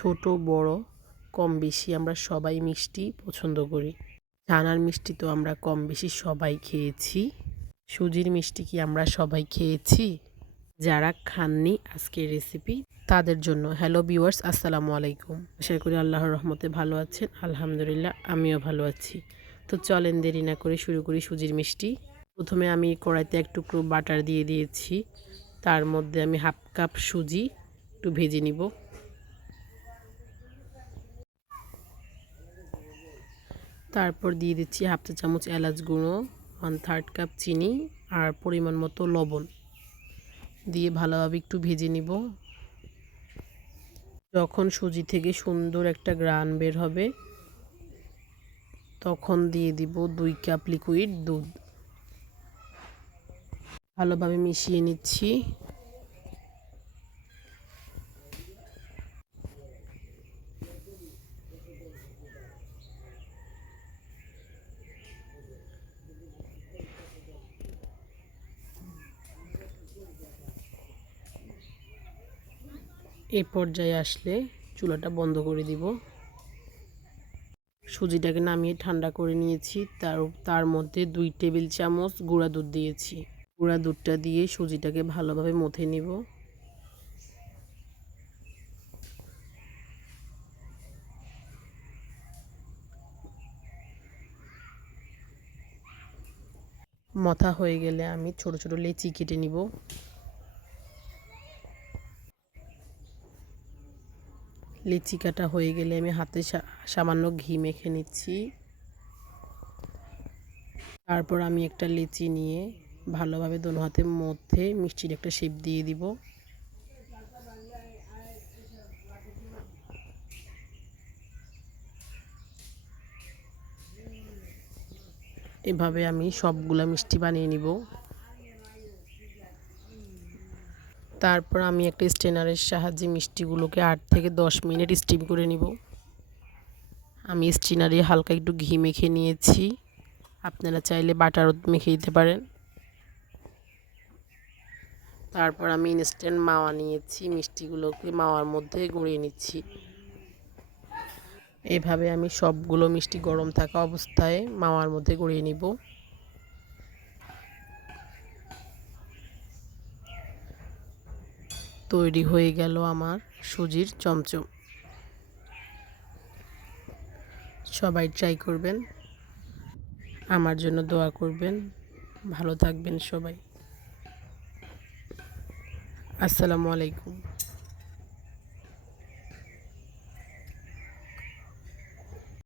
ছোট বড় কম বেশি আমরা সবাই মিষ্টি পছন্দ করি। ছানার মিষ্টি তো আমরা কম বেশি সবাই খেয়েছি। সুজির মিষ্টি কি আমরা সবাই খেয়েছি? যারা খাননি আজকের রেসিপি তাদের জন্য। হ্যালো ভিউয়ার্স, আসসালামু আলাইকুম। আশা করি আল্লাহর রহমতে ভালো আছেন। আলহামদুলিল্লাহ আমিও ভালো আছি। তো চলেন দেরি না করে শুরু করি সুজির মিষ্টি। প্রথমে আমি কড়াইতে এক টুকরো বাটার দিয়ে দিয়েছি। তার মধ্যে আমি হাফ কাপ সুজি একটু ভেজে নিব। তারপর দিয়ে দিচ্ছি হাফ চা চামচ এলাচ গুঁড়ো, 1/3 কাপ চিনি আর পরিমাণ মতো লবণ দিয়ে ভালোভাবে একটু ভেজে নিব। যখন সুজি থেকে সুন্দর একটা ঘ্রাণ বের হবে তখন দিয়ে দিব 2 কাপ লিকুইড দুধ। ভালোভাবে মিশিয়ে নিচ্ছি। এই পর্যায়ে আসলে চুলাটা বন্ধ করে দিব। সুজিটাকে নামিয়ে ঠান্ডা করে নিয়েছি। তার মধ্যে 2 টেবিল চামচ গুঁড়া দুধ দিয়েছি। গুঁড়া দুধটা দিয়ে সুজিটাকে ভালোভাবে মথে নিব। মথা হয়ে গেলে আমি ছোট ছোট লেচি কেটে নিব। লিচি কাটা হয়ে গেলে আমি হাতে সামান্য ঘি মেখে নিচ্ছি। তারপর আমি একটা লিচি নিয়ে ভালোভাবে দোনো হাতের মধ্যে মিষ্টির একটা শেপ দিয়ে দিব। এভাবে আমি সবগুলা মিষ্টি বানিয়ে নিব। তারপর আমি একটা স্ট্রেনারের সাহায্যে মিষ্টিগুলোকে 8 থেকে 10 মিনিট স্টিম করে নিব। আমি স্ট্রেনারে হালকা একটু ঘি মেখে নিয়েছি। আপনারা চাইলে বাটারও মেখে দিতে পারেন। তারপর আমি ইনস্ট্যান্ট মাওয়া নিয়েছি, মিষ্টিগুলোকে মাওয়ার মধ্যে গড়িয়ে নিচ্ছি। এভাবে আমি সবগুলো মিষ্টি গরম থাকা অবস্থায় মাওয়ার মধ্যে গড়িয়ে নিব। তৈরি হয়ে গেল আমার সুজির চমচম। সবাই ট্রাই করবেন, আমার জন্য দোয়া করবেন। ভালো থাকবেন সবাই। আসসালামু আলাইকুম।